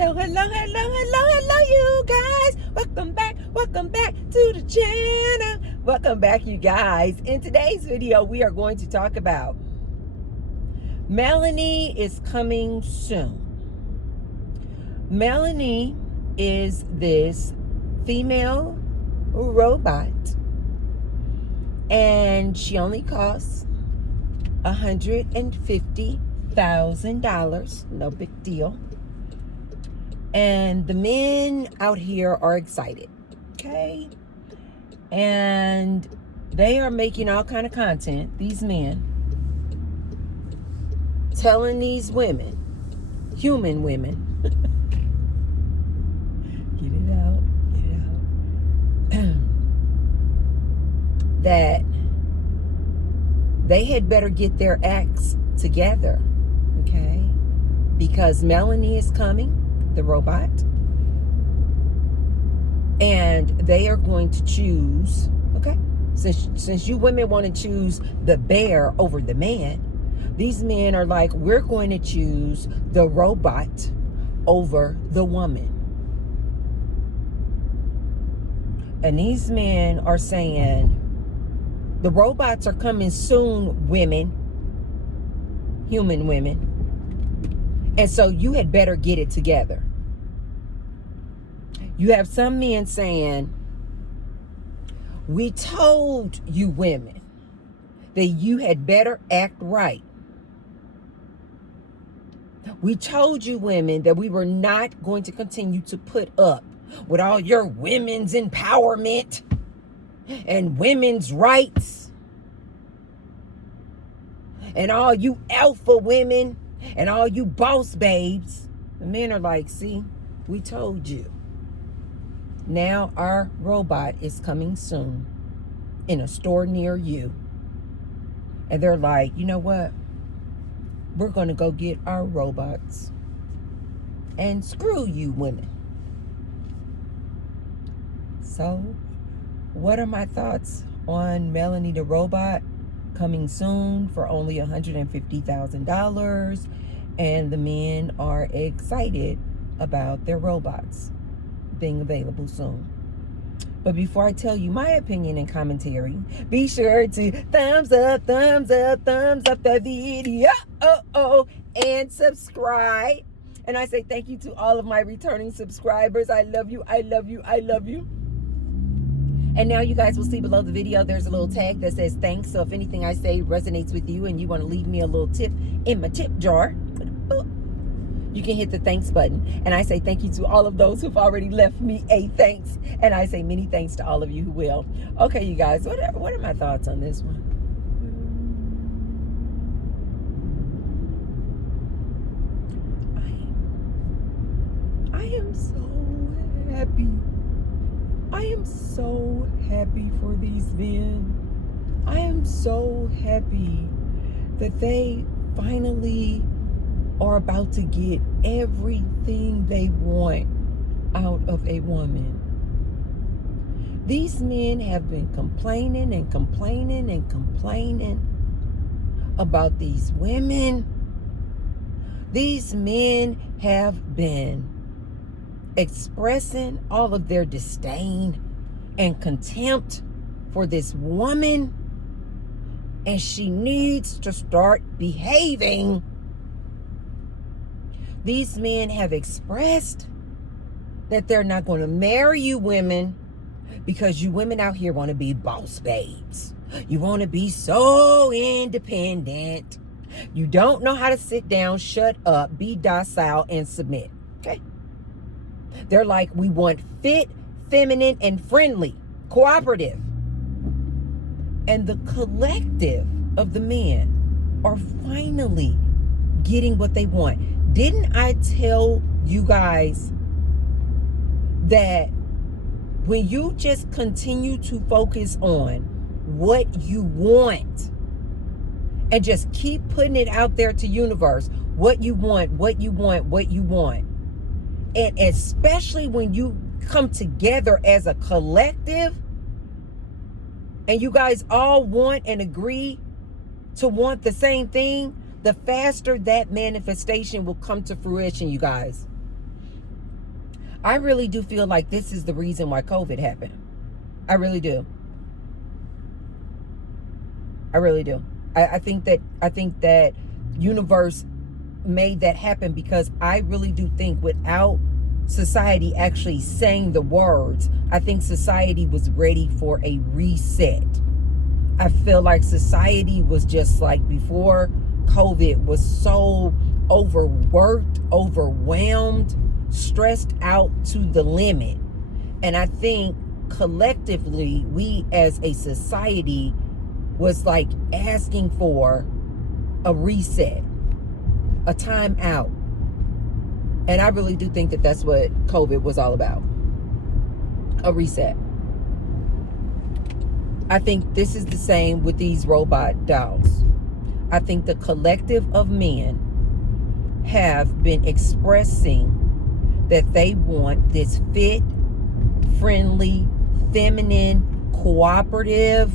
Hello, you guys. Welcome back to the channel. Welcome back, you guys. In today's video, we are going to talk about Melanie is coming soon. Melanie is this female robot, and she only costs $150,000. No big deal. And the men out here are excited, okay? And they are making all kind of content, these men, telling these women, human women, get it out, that they had better get their acts together, okay? Because Melanie is coming, the robot, and they are going to choose, okay, since you women want to choose the bear over the man, these men are like, we're going to choose the robot over the woman. And these men are saying, the robots are coming soon, women, human women, and so you had better get it together. You have some men saying, we told you women that you had better act right. We told you women that we were not going to continue to put up with all your women's empowerment and women's rights and all you alpha women and all you boss babes. The men are like, see, we told you. Now our robot is coming soon in a store near you. And they're like, you know what? We're going to go get our robots. And screw you women. So, what are my thoughts on Melanie the robot coming soon for only $150,000? And the men are excited about their robots being available soon. But before I tell you my opinion and commentary, be sure to thumbs up the video and subscribe. And I say thank you to all of my returning subscribers. I love you. And now you guys will see below the video, there's a little tag that says thanks. So if anything I say resonates with you and you want to leave me a little tip in my tip jar, you can hit the thanks button. And I say thank you to all of those who've already left me a thanks. And I say many thanks to all of you who will. Okay, you guys, what are my thoughts on this one? I am so happy. I am so happy for these men. I am so happy that they finally are about to get everything they want out of a woman. These men have been complaining about these women. These men have been expressing all of their disdain and contempt for this woman, and she needs to start behaving. These men have expressed that they're not going to marry you women because you women out here want to be boss babes. You want to be so independent. You don't know how to sit down, shut up, be docile, and submit. Okay? They're like, we want fit, feminine, and friendly, cooperative. And the collective of the men are finally getting what they want. Didn't I tell you guys that when you just continue to focus on what you want and just keep putting it out there to universe, what you want, and especially when you come together as a collective and you guys all want and agree to want the same thing, the faster that manifestation will come to fruition, you guys. I really do feel like this is the reason why COVID happened. I really do. I really do. I think that universe made that happen, because I really do think without society actually saying the words, I think society was ready for a reset. I feel like society was just like before COVID, was so overworked, overwhelmed, stressed out to the limit. And I think collectively, we as a society was like asking for a reset, a time out. And I really do think that that's what COVID was all about. A reset. I think this is the same with these robot dolls. I think the collective of men have been expressing that they want this fit, friendly, feminine, cooperative.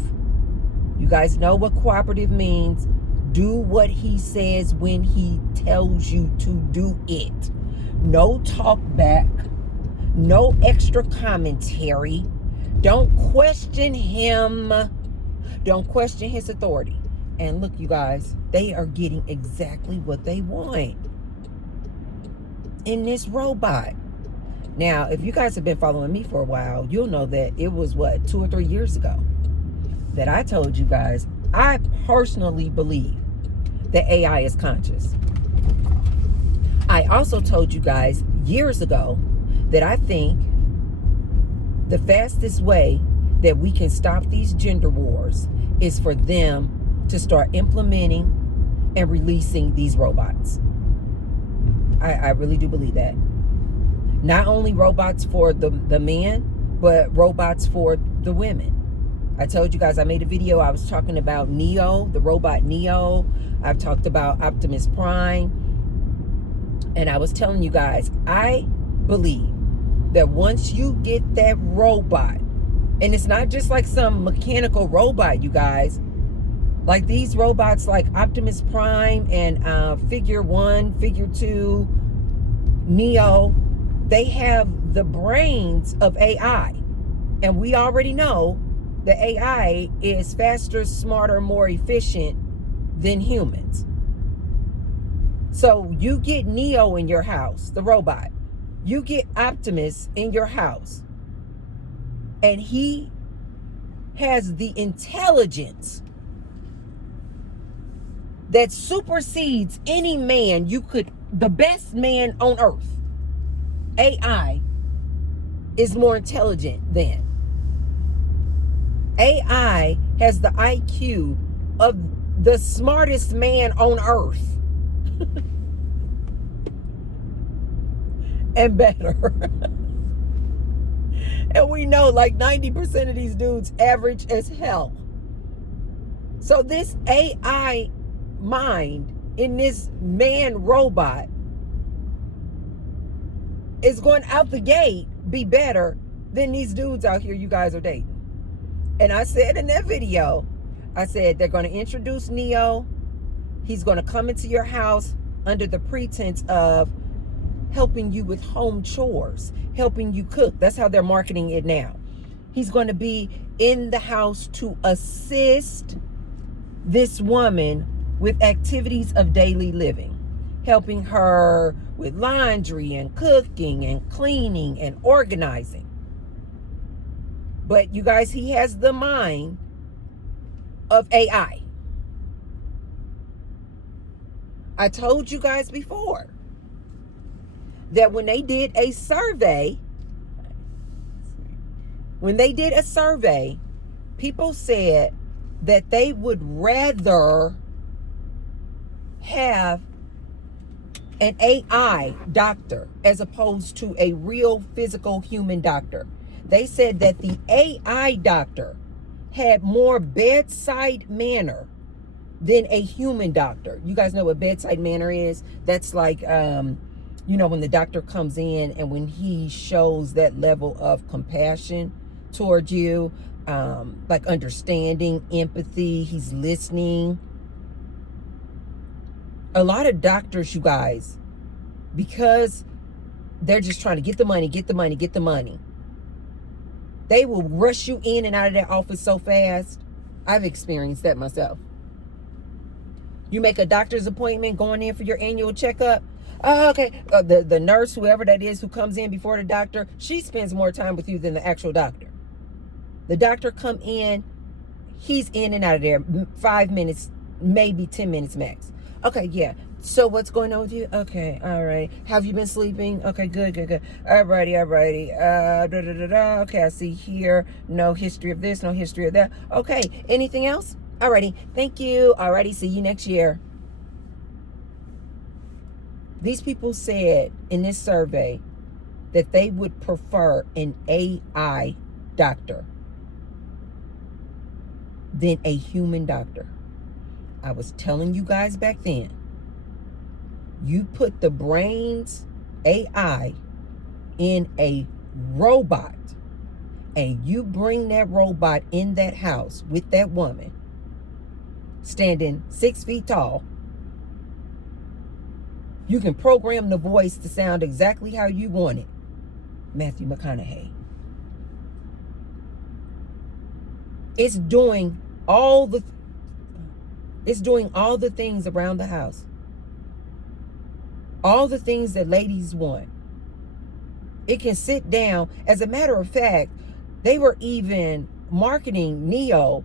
You guys know what cooperative means. Do what he says when he tells you to do it. No talk back. No extra commentary. Don't question him. Don't question his authority. And look, you guys, they are getting exactly what they want in this robot. Now, if you guys have been following me for a while, you'll know that it was, 2 or 3 years ago that I told you guys, I personally believe that AI is conscious. I also told you guys years ago that I think the fastest way that we can stop these gender wars is for them to start implementing and releasing these robots. I really do believe that. Not only robots for the men, but robots for the women. I told you guys, I made a video. I was talking about Neo, the robot Neo. I've talked about Optimus Prime. And I was telling you guys, I believe that once you get that robot, and it's not just like some mechanical robot, you guys. Like these robots like Optimus Prime and Figure 1, Figure 2, Neo, they have the brains of AI. And we already know that AI is faster, smarter, more efficient than humans. So you get Neo in your house, the robot. You get Optimus in your house. And he has the intelligence that supersedes any man the best man on earth. AI is more intelligent than. AI has the IQ of the smartest man on earth. And better. And we know like 90% of these dudes average as hell. So this AI mind in this man robot is going out the gate be better than these dudes out here you guys are dating. And I said in that video, I said they're going to introduce Neo. He's going to come into your house under the pretense of helping you with home chores, helping you cook. That's how they're marketing it now. He's going to be in the house to assist this woman with activities of daily living, helping her with laundry and cooking and cleaning and organizing. But you guys, he has the mind of AI. I told you guys before that when they did a survey, people said that they would rather have an AI doctor as opposed to a real physical human doctor. They said that the AI doctor had more bedside manner than a human doctor. You guys know what bedside manner is? That's like, when the doctor comes in and when he shows that level of compassion towards you, like understanding, empathy, he's listening. A lot of doctors, you guys, because They're just trying to get the money, get the money, get the money. They will rush you in and out of that office so fast. I've experienced that myself. You make a doctor's appointment going in for your annual checkup. Oh, okay. The nurse, whoever that is who comes in before the doctor, she spends more time with you than the actual doctor. The doctor come in, he's in and out of there 5 minutes, maybe 10 minutes max. Okay, yeah. So what's going on with you? Okay, all right. Have you been sleeping? Okay, good. Alrighty. Okay, I see here. No history of this, no history of that. Okay, anything else? Alrighty, thank you. Alrighty, see you next year. These people said in this survey that they would prefer an AI doctor than a human doctor. I was telling you guys back then, you put the brains, AI, in a robot, and you bring that robot in that house with that woman, standing 6 feet tall. You can program the voice to sound exactly how you want it. Matthew McConaughey. It's doing all the things around the house. All the things that ladies want. It can sit down. As a matter of fact, they were even marketing Neo.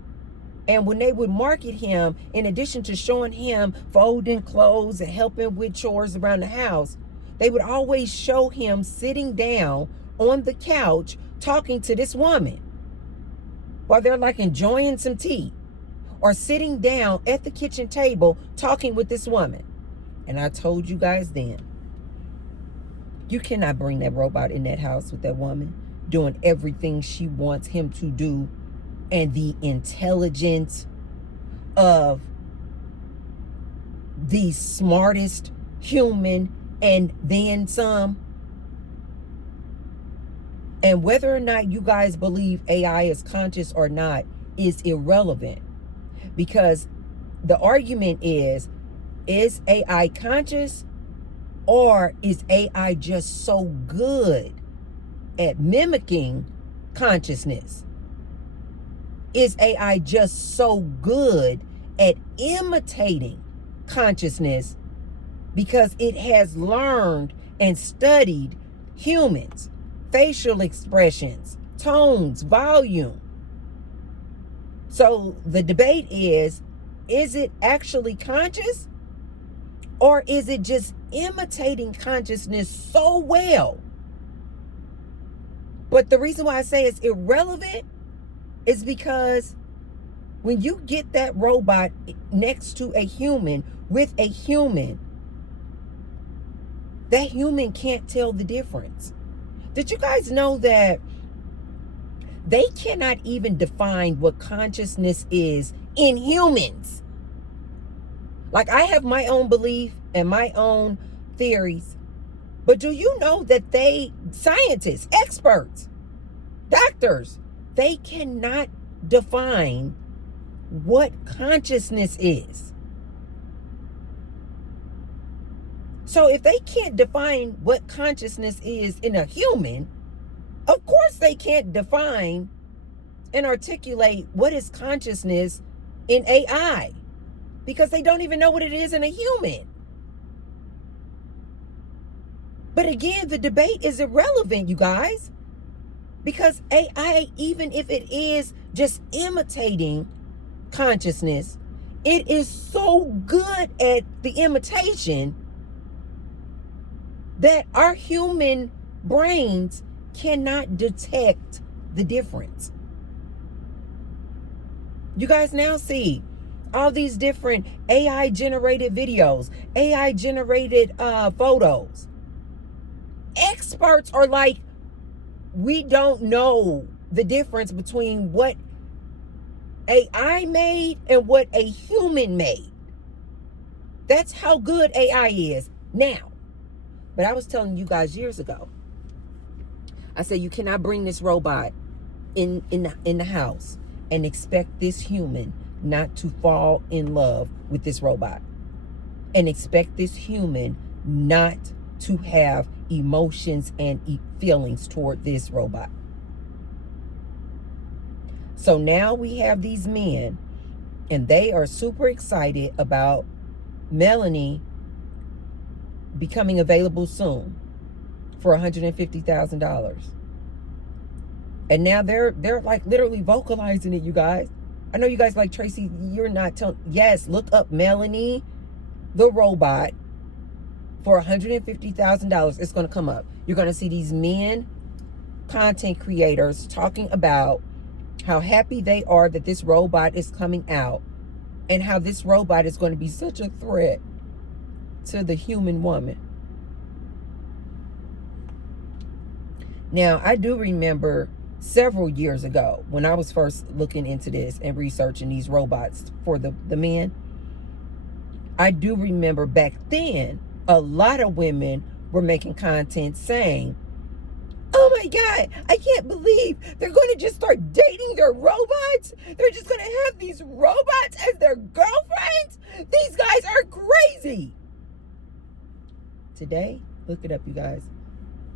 And when they would market him, in addition to showing him folding clothes and helping with chores around the house, they would always show him sitting down on the couch talking to this woman while they're like enjoying some tea, or sitting down at the kitchen table talking with this woman. And I told you guys then, you cannot bring that robot in that house with that woman doing everything she wants him to do, and the intelligence of the smartest human and then some. And whether or not you guys believe AI is conscious or not is irrelevant, because the argument is AI conscious, or is AI just so good at mimicking consciousness? Is AI just so good at imitating consciousness because it has learned and studied humans, facial expressions, tones, volume? So the debate is it actually conscious, or is it just imitating consciousness so well? But the reason why I say it's irrelevant is because when you get that robot next to a human, with a human, that human can't tell the difference. Did you guys know that they cannot even define what consciousness is in humans? Like, I have my own belief and my own theories, but do you know that scientists, experts, doctors, they cannot define what consciousness is. So if they can't define what consciousness is in a human, of course they can't define and articulate what is consciousness in AI, because they don't even know what it is in a human. But again, the debate is irrelevant, you guys. Because AI, even if it is just imitating consciousness, it is so good at the imitation that our human brains cannot detect the difference. You guys now see all these different AI generated videos, AI generated photos. Experts are like, we don't know the difference between what AI made and what a human made. That's how good AI is now. But I was telling you guys years ago, I said you cannot bring this robot in the house and expect this human not to fall in love with this robot, and expect this human not to have emotions and feelings toward this robot. So now we have these men, and they are super excited about Melanie becoming available soon for $150,000. And now they're like literally vocalizing it, you guys. I know you guys like, Tracy, you're not telling. Yes, look up Melanie the robot for $150,000. It's going to come up. You're going to see these men, content creators, talking about how happy they are that this robot is coming out, and how this robot is going to be such a threat to the human woman. Now, I do remember several years ago when I was first looking into this and researching these robots for the men. I do remember back then a lot of women were making content saying, oh my God, I can't believe they're going to just start dating their robots. They're just going to have these robots as their girlfriends. These guys are crazy. Today, look it up, you guys.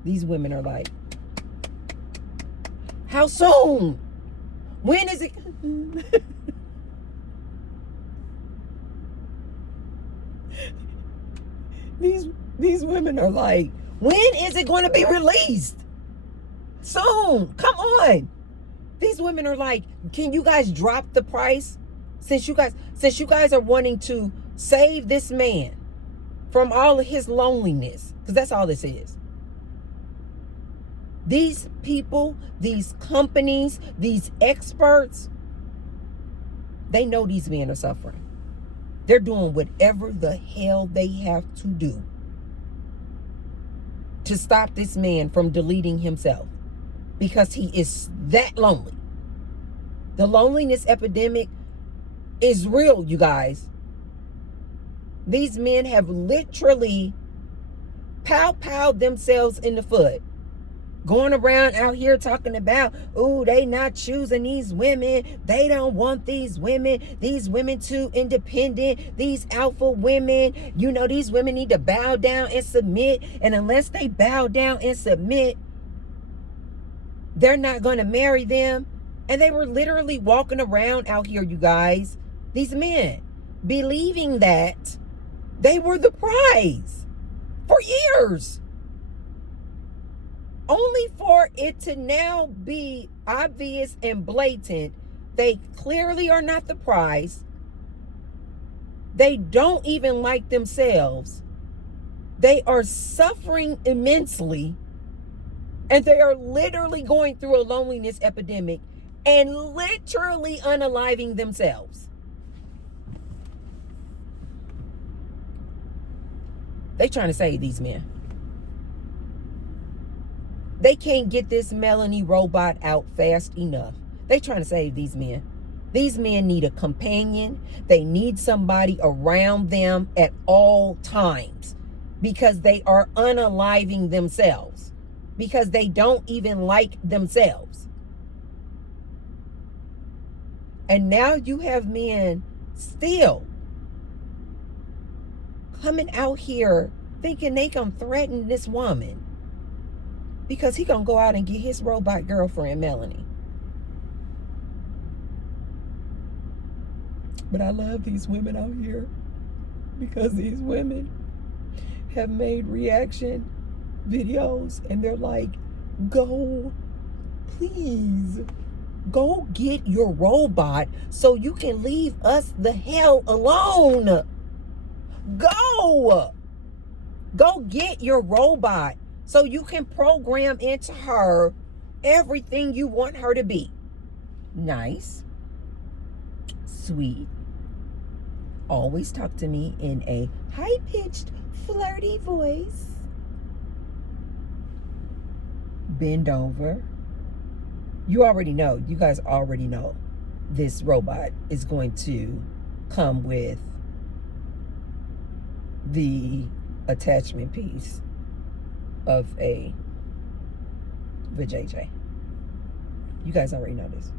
These women are like, how soon? When is it? These women are like, when is it going to be released? Soon. Come on. These women are like, can you guys drop the price? Since you guys are wanting to save this man from all of his loneliness, because that's all this is. These people, these companies, these experts, they know these men are suffering. They're doing whatever the hell they have to do to stop this man from deleting himself, because he is that lonely. The loneliness epidemic is real, you guys. These men have literally pow-powed themselves in the foot, going around out here talking about, oh, they not choosing these women. They don't want these women too independent. These alpha women, these women need to bow down and submit. And unless they bow down and submit, they're not going to marry them. And they were literally walking around out here, you guys, these men, believing that they were the prize for years. Only for it to now be obvious and blatant, they clearly are not the prize. They don't even like themselves. They are suffering immensely. And they are literally going through a loneliness epidemic and literally unaliving themselves. They trying to save these men. They can't get this Melanie robot out fast enough. They trying to save these men. These men need a companion. They need somebody around them at all times, because they are unaliving themselves, because they don't even like themselves. And now you have men still coming out here thinking they can threaten this woman because he gonna go out and get his robot girlfriend, Melanie. But I love these women out here, because these women have made reaction videos and they're like, go, please, go get your robot so you can leave us the hell alone. Go get your robot so you can program into her everything you want her to be. Nice, sweet, always talk to me in a high-pitched, flirty voice. Bend over. You already know, you guys already know, this robot is going to come with the attachment piece of a vajayjay. You guys already know this.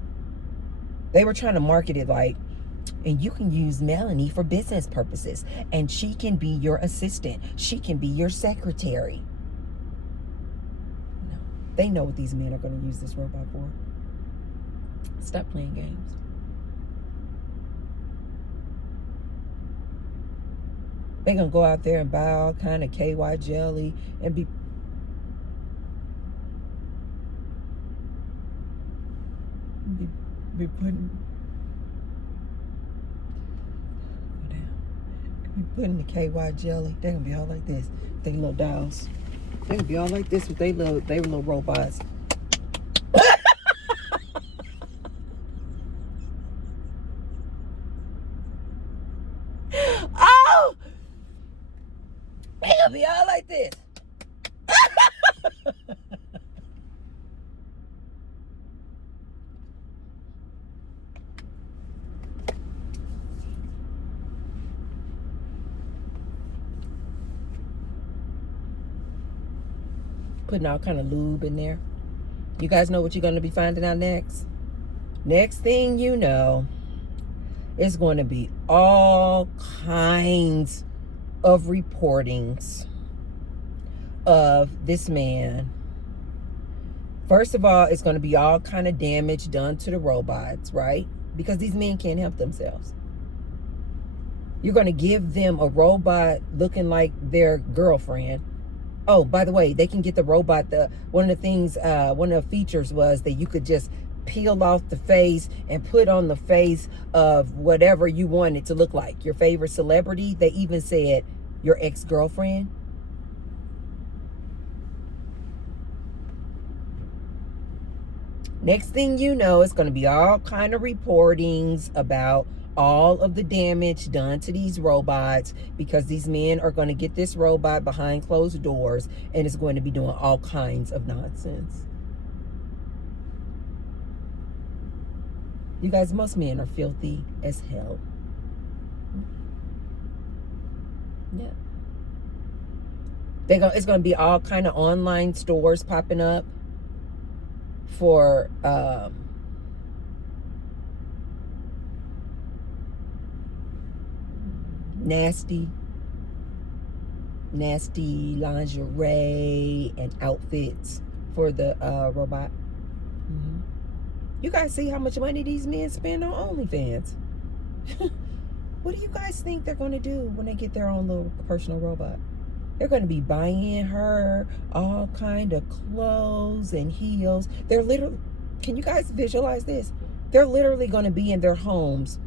They were trying to market it like, and you can use Melanie for business purposes, and she can be your assistant. She can be your secretary. They know what these men are going to use this robot for. Stop playing games. They're going to go out there and buy all kind of KY jelly and be putting the KY jelly. They're going to be all like this. They little dolls. They're going to be all like this with they little robots. Oh! They're going to be all like this. Putting all kind of lube in there. You guys know what you're going to be finding out next? Next thing you know, it's going to be all kinds of reportings of this man. First of all, it's going to be all kind of damage done to the robots, right? Because these men can't help themselves. You're going to give them a robot looking like their girlfriend. Oh, by the way, they can get the robot. One of the features was that you could just peel off the face and put on the face of whatever you want it to look like. Your favorite celebrity. They even said your ex-girlfriend. Next thing you know, it's going to be all kind of reportings about all of the damage done to these robots, because these men are going to get this robot behind closed doors and it's going to be doing all kinds of nonsense. You guys, most men are filthy as hell. Yeah. It's going to be all kind of online stores popping up for nasty lingerie and outfits for the robot. Mm-hmm. You guys see how much money these men spend on OnlyFans? What do you guys think they're going to do when they get their own little personal robot? They're going to be buying her all kind of clothes and heels. They're literally, can you guys visualize this? They're literally going to be in their homes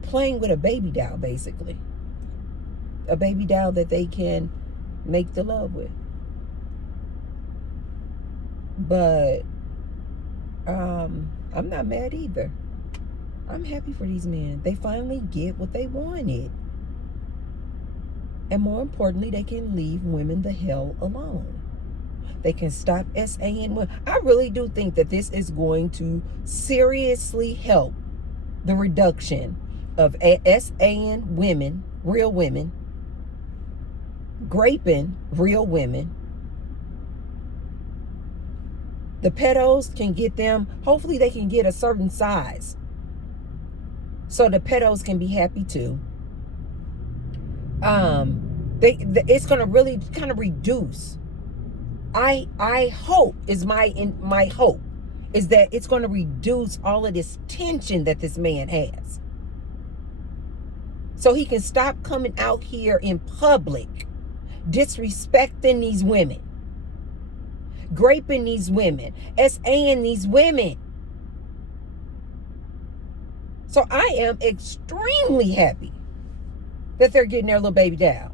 playing with a baby doll, basically. A baby doll that they can make the love with. But I'm not mad either. I'm happy for these men. They finally get what they wanted. And more importantly, they can leave women the hell alone. They can stop SAing women. I really do think that this is going to seriously help the reduction of SAing women, real women, graping real women. The pedos can get them, hopefully they can get a certain size, so the pedos can be happy too. It's going to really kind of reduce. I hope is my hope is that it's going to reduce all of this tension that this man has, so he can stop coming out here in public disrespecting these women, graping these women, SAing these women. So I am extremely happy that they're getting their little baby doll.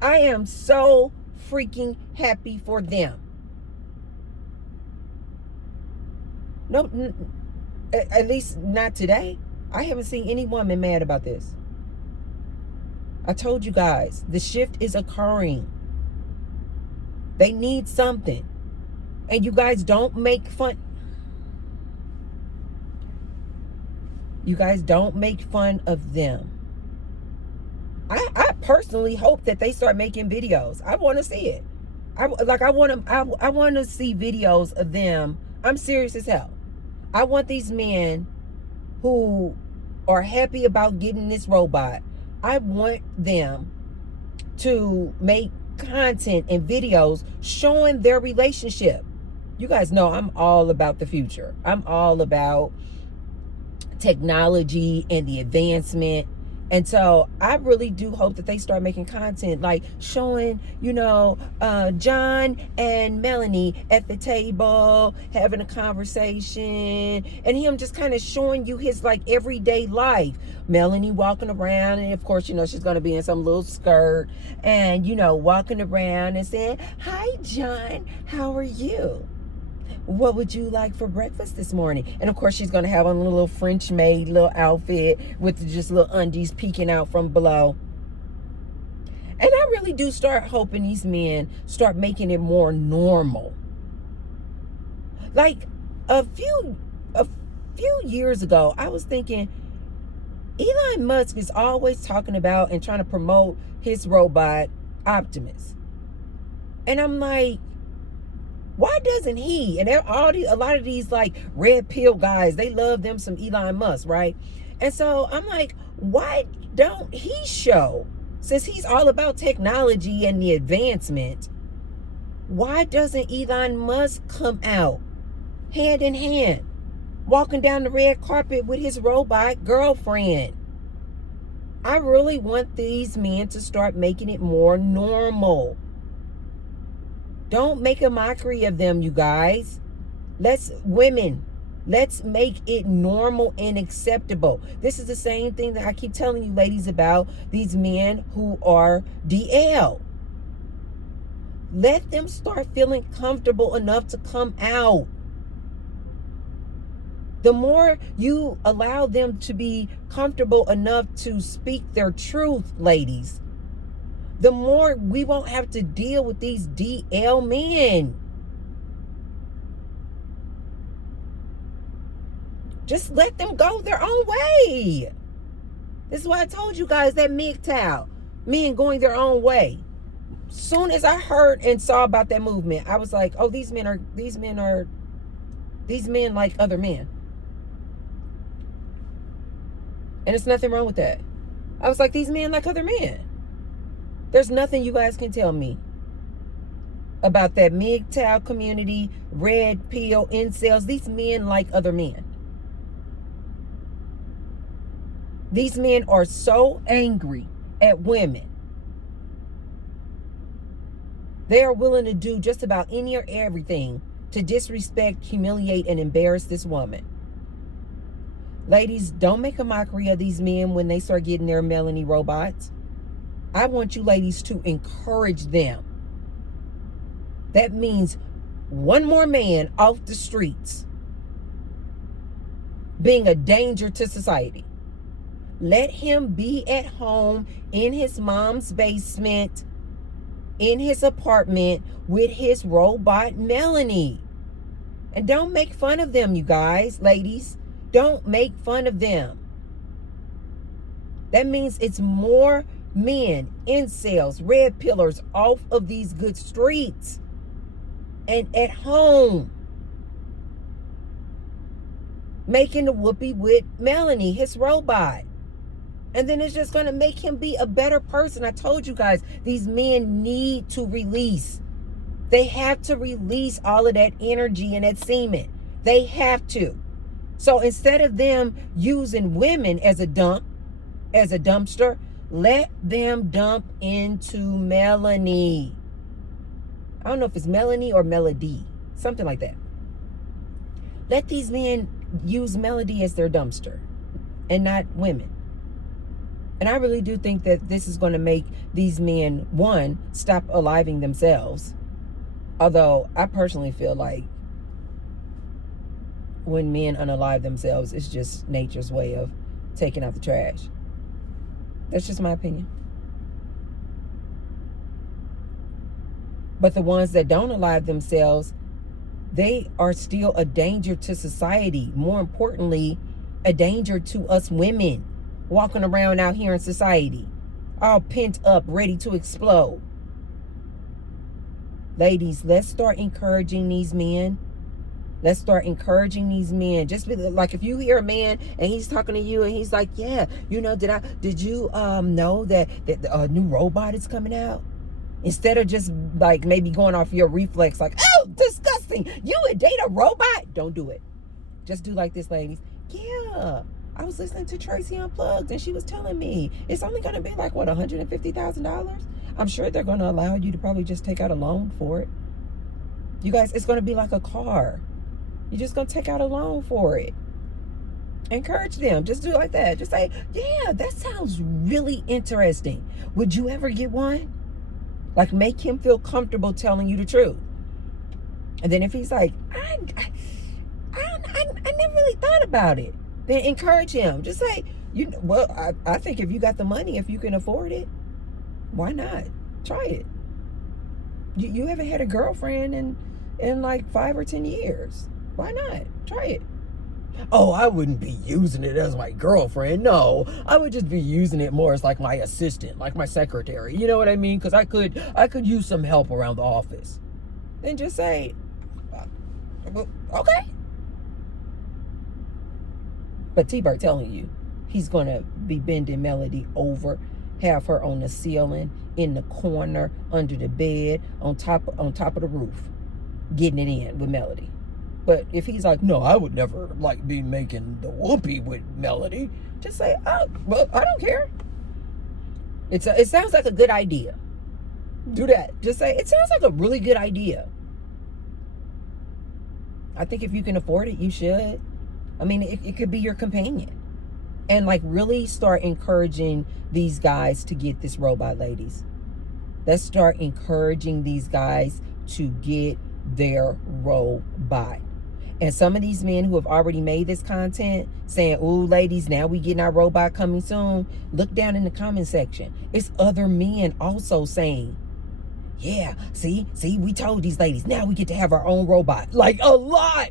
I am so freaking happy for them. No, at least not today. I haven't seen any woman mad about this. I told you guys, the shift is occurring. They need something. And you guys don't make fun. You guys don't make fun of them. I personally hope that they start making videos. I want to see it. I want to see videos of them. I'm serious as hell. I want these men who are happy about getting this robot. I want them to make content and videos showing their relationship. You guys know I'm all about the future. I'm all about technology and the advancement. And so I really do hope that they start making content like showing, John and Melanie at the table having a conversation, and him just kind of showing you his like everyday life. Melanie walking around, and of course, she's going to be in some little skirt and, walking around and saying, "Hi, John, how are you? What would you like for breakfast this morning?" And of course, she's going to have on a little French maid little outfit with just little undies peeking out from below. And I really do start hoping these men start making it more normal. Like a few years ago, I was thinking, Elon Musk is always talking about and trying to promote his robot Optimus. And I'm like, why doesn't he? And a lot of these like red pill guys, they love them some Elon Musk, right? And so I'm like, why don't he show, since he's all about technology and the advancement, why doesn't Elon Musk come out hand in hand, walking down the red carpet with his robot girlfriend? I really want these men to start making it more normal. Don't make a mockery of them, you guys. Let's make it normal and acceptable. This is the same thing that I keep telling you ladies about these men who are DL. Let them start feeling comfortable enough to come out. The more you allow them to be comfortable enough to speak their truth, ladies, the more we won't have to deal with these DL men. Just let them go their own way. This is why I told you guys that MGTOW, men going their own way. Soon as I heard and saw about that movement, I was like, oh, these men like other men. And there's nothing wrong with that. I was like, these men like other men. There's nothing you guys can tell me about that MGTOW community, red pill, incels. These men like other men. These men are so angry at women. They are willing to do just about any or everything to disrespect, humiliate, and embarrass this woman. Ladies, don't make a mockery of these men when they start getting their Melanie robots. I want you ladies to encourage them. That means one more man off the streets being a danger to society. Let him be at home in his mom's basement, in his apartment with his robot Melanie. And don't make fun of them, you guys, ladies. Don't make fun of them. That means it's more men, incels, red pillars off of these good streets and at home making the whoopee with Melanie, his robot. And then it's just going to make him be a better person. I told you guys, these men need to release. They have to release all of that energy and that semen. They have to. So instead of them using women as a dumpster, let them dump into Melanie. I don't know if it's Melanie or Melody, something like that. Let these men use Melody as their dumpster and not women. And I really do think that this is going to make these men, one, stop aliving themselves. Although I personally feel like when men unalive themselves, it's just nature's way of taking out the trash. That's just my opinion. But the ones that don't alive themselves, they are still a danger to society. More importantly, a danger to us women walking around out here in society, all pent up, ready to explode. Ladies, let's start encouraging these men. Let's start encouraging these men. Just be, like, if you hear a man and he's talking to you and he's like, yeah, did you know that a new robot is coming out? Instead of just like maybe going off your reflex, like, oh, disgusting, you would date a robot? Don't do it. Just do like this, ladies. Yeah, I was listening to Tracy Unplugged, and she was telling me it's only going to be like, what, $150,000? I'm sure they're going to allow you to probably just take out a loan for it. You guys, it's going to be like a car. You're just going to take out a loan for it. Encourage them. Just do it like that. Just say, yeah, that sounds really interesting. Would you ever get one? Like, make him feel comfortable telling you the truth. And then if he's like, I never really thought about it, then encourage him. Just say, I think if you got the money, if you can afford it, why not? Try it. You haven't had a girlfriend in like 5 or 10 years. Why not? Try it. Oh, I wouldn't be using it as my girlfriend. No, I would just be using it more as like my assistant, like my secretary. You know what I mean? Because I could use some help around the office. Then just say, okay. But T-Bird telling you, he's going to be bending Melody over, have her on the ceiling, in the corner, under the bed, on top of the roof, getting it in with Melody. But if he's like, no, I would never like be making the whoopee with Melody, just say, oh, well, I don't care. It sounds like a good idea. Do that. Just say, it sounds like a really good idea. I think if you can afford it, you should. I mean, it could be your companion. And like really start encouraging these guys to get this robot, ladies. Let's start encouraging these guys to get their robot. And some of these men who have already made this content saying, ooh, ladies, now we getting our robot coming soon. Look down in the comment section. It's other men also saying, yeah, see, we told these ladies, now we get to have our own robot. Like a lot.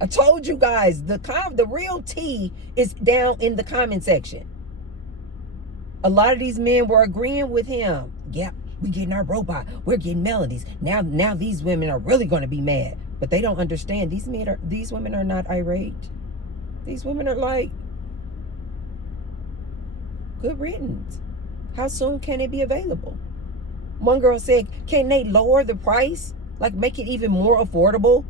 I told you guys, the real tea is down in the comment section. A lot of these men were agreeing with him. Yeah, we getting our robot. We're getting Melodies. Now these women are really going to be mad. But they don't understand. These women are not irate. These women are like, good riddance. How soon can it be available? One girl said, can they lower the price? Like make it even more affordable?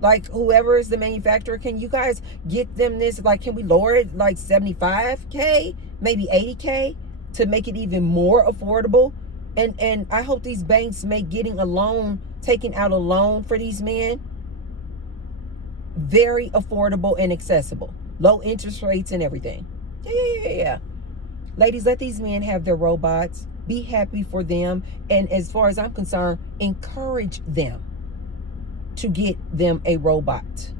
Like whoever is the manufacturer, can you guys get them this? Like, can we lower it like $75K, maybe $80K to make it even more affordable? And I hope these banks make taking out a loan for these men very affordable and accessible. Low interest rates and everything. Yeah. Ladies, let these men have their robots. Be happy for them. And as far as I'm concerned, encourage them to get them a robot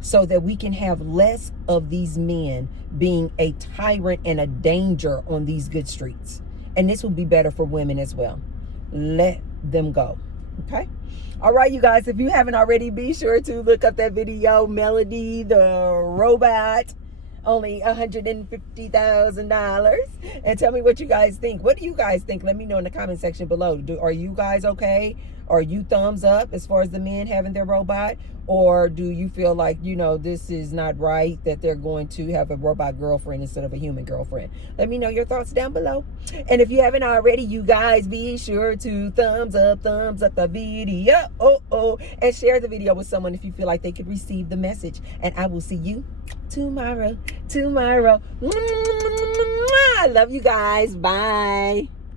so that we can have less of these men being a tyrant and a danger on these good streets. And this will be better for women as well. Let them go. Okay? All right, you guys, if you haven't already, be sure to look up that video, Melody the robot. Only $150,000. And tell me what you guys think. What do you guys think? Let me know in the comment section below. Are you guys okay? Are you thumbs up as far as the men having their robot? Or do you feel like, this is not right, that they're going to have a robot girlfriend instead of a human girlfriend? Let me know your thoughts down below. And if you haven't already, you guys be sure to thumbs up the video. And share the video with someone if you feel like they could receive the message. And I will see you tomorrow. I love you guys. Bye.